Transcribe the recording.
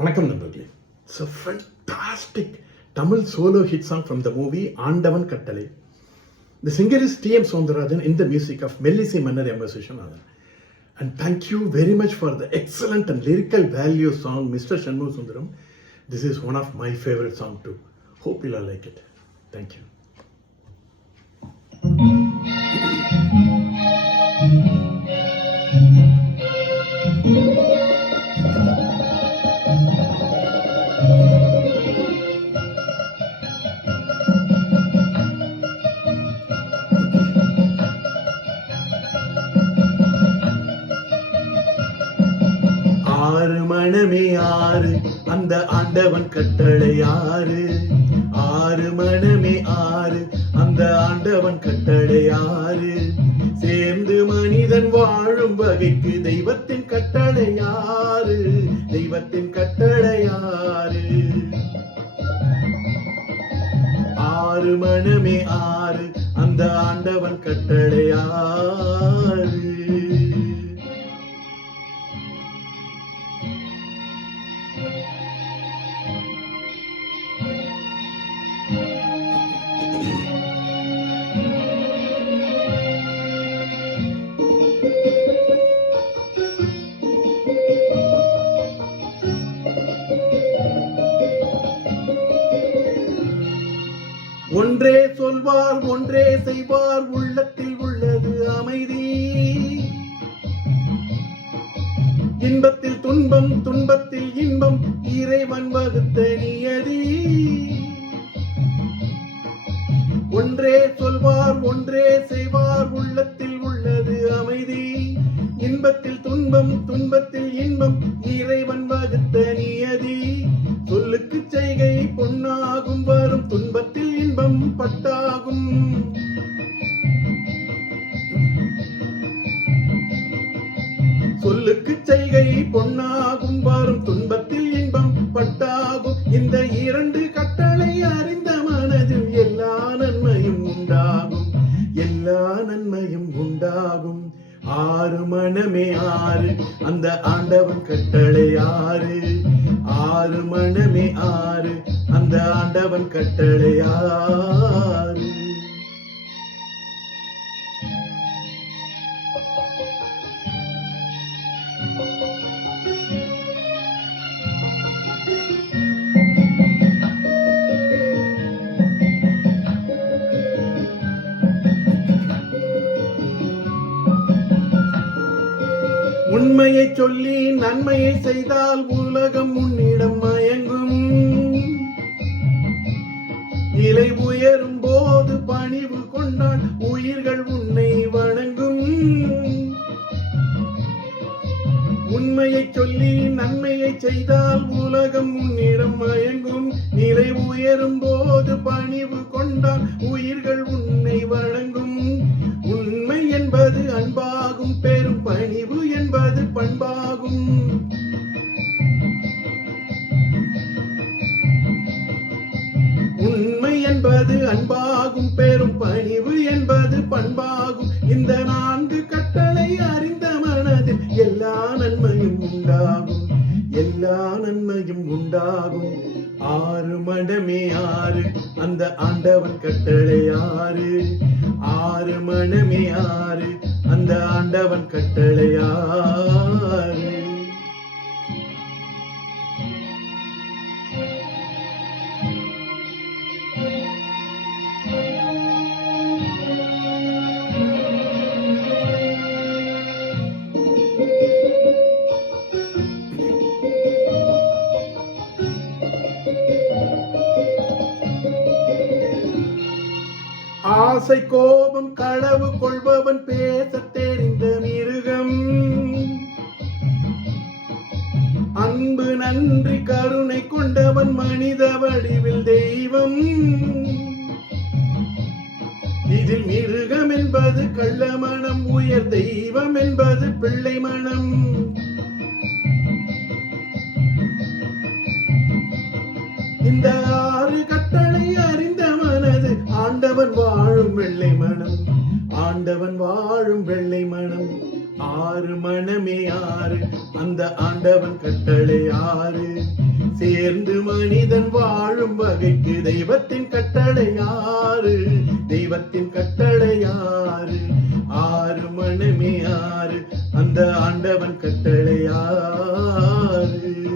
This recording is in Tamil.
வணக்கம் நண்பர்களே. It's a fantastic Tamil solo hit song from the movie Aandavan Kattalai. The singer is T.M. Soundarajan in the music of Mellisai Mannar M.S. Vishwanathan. And thank you very much for the excellent and lyrical value song, Mr. Shanmugha Sundaram. This is one of my favorite songs too. Hope you'll like it. Thank you. ஆறு மனமே ஆறு அந்த ஆண்டவன் கட்டளை ஆறு. ஆறு மனமே ஆறு அந்த ஆண்டவன் கட்டளை ஆறு. சேர்ந்து மனிதன் வாழும் வகைக்கு தெய்வத்தின் கட்டளை ஆறு. தெய்வத்தின் கட்டளை ஆறு. ஆறு மனமே ஆறு அந்த ஆண்டவன் கட்டளை ஆறு. ஒன்றே சொல்வார் ஒன்றே செய்வார் உள்ளத்தில் உள்ளது அமைதி. இன்பத்தில் துன்பம் துன்பத்தில் இன்பம் இறைவன் வகுத்த நியதி. ஒன்றே சொல்வார் ஒன்றே செய்வார் உள்ளத்தில் உள்ளது அமைதி. இன்பத்தில் துன்பம் துன்பத்தில் இன்பம் இறைவன் வகுத்த நியதி. சொல்லுக்கு செய்கை பொன்னாகும் வரும் துன்பத்தில் இன்பம் பட்டாகும். சொல்லுக்கு செய்கை பொன்னாகும் வரும் துன்பத்தில் இன்பம் பட்டாகும். இந்த இரண்டு கட்டளை அறிந்த மனதில் எல்லா நன்மையும் உண்டாகும். எல்லா நன்மையும் உண்டாகும். ஆறு மனமே ஆறு அந்த ஆண்டவன் கட்டளை ஆறு. ஆறு மனமே ஆறு அந்த ஆண்டவன் கட்டளை ஆறு. உண்மையை சொல்லி நன்மையை செய்தால் உலகம் உன்னிடம் மயங்கும். நிலை உயரும் போது பணிவு கொண்டால் உயிர்கள் உன்னை வணங்கும். உண்மையை சொல்லி நன்மையை செய்தால் உலகம் உன்னிடம் மயங்கும். நிலை உயரும் போது பணிவு கொண்டால் உயிர்கள் உன்னை வணங்கும். உண்மை என்பது அன்பாகும். பெரும் பணிவு என்பது பண்பாகும். உண்மை என்பது அன்பாகும். பெரும் பணிவு என்பது பண்பாகும். இந்த நான்கு கட்டளை அறிந்த மனதில் எல்லா நன்மையும் உண்டாகும். எல்லா நன்மையும் உண்டாகும். ஆறு மனமே ஆறு அந்த ஆண்டவன் கட்டளை ஆறு. ஆறு மனமே ஆறு அந்த ஆண்டவன் கட்டளை ஆறு. ஆசை கோபம் களவு கொள்பவன் பேச தெரிந்த மிருகம். அன்பு நன்றி கருணை கொண்டவன் மனித வடிவில் தெய்வம். இதில் மிருகம் என்பது கள்ள மனம். உயர் தெய்வம் என்பது பிள்ளை மனம். இந்த ஆறு கட்டளை அறிந்த மனது ஆண்டவன் வாழும் வெள்ளை மனம். ஆண்டவன் வாழும் வெள்ளை மனம். ஆறு மனமே ஆறு அந்த ஆண்டவன் கட்டளை ஆறு. சேர்ந்து மனிதன் வாழும் வகைக்கு தெய்வத்தின் கட்டளை யாரு? தெய்வத்தின் கட்டளை யாரு? ஆறு மனமே ஆறு, அந்த ஆண்டவன் கட்டளை யாரு?